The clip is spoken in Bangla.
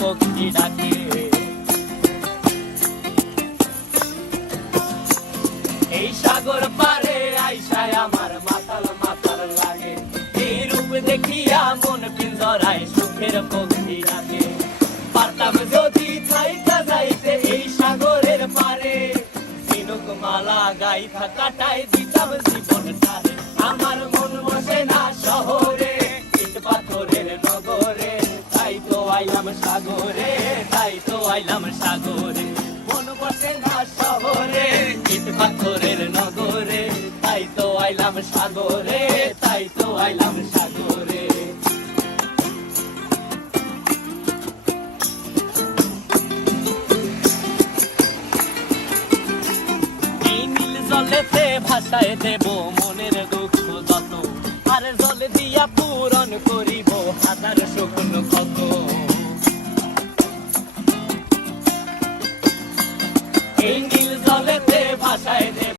পক্ষী ডাকে। এই সাগর পারে আইসায় আমার মাতাল মাতাল লাগে, এই রূপ দেখিয়া মন পিঞ্জরায় সুখের পক্ষী ডাকে। পারতাম যদি থাইকা যাইতে এই সাগরের পারে, ঝিনুক মালা গাইথা কাটাই দিতাম জীবনটারে। আমার মন বসে না শহরে, ইট পাথরের নগরে, তাই তো আইলাম সাগরে, তাই তো আইলাম সাগরে। মন বসে না শহরে, ইট পাথরের নগরে, তাই তো আইলাম সাগরে, তাই তো আইলাম সাগরে। জলেতে ভাসায় দেব মনের দুঃখ যত, আর জল দিয়া পূরণ করিব হাজার স্বপ্ন কত। এই নীল জলেতে ভাসায় দেব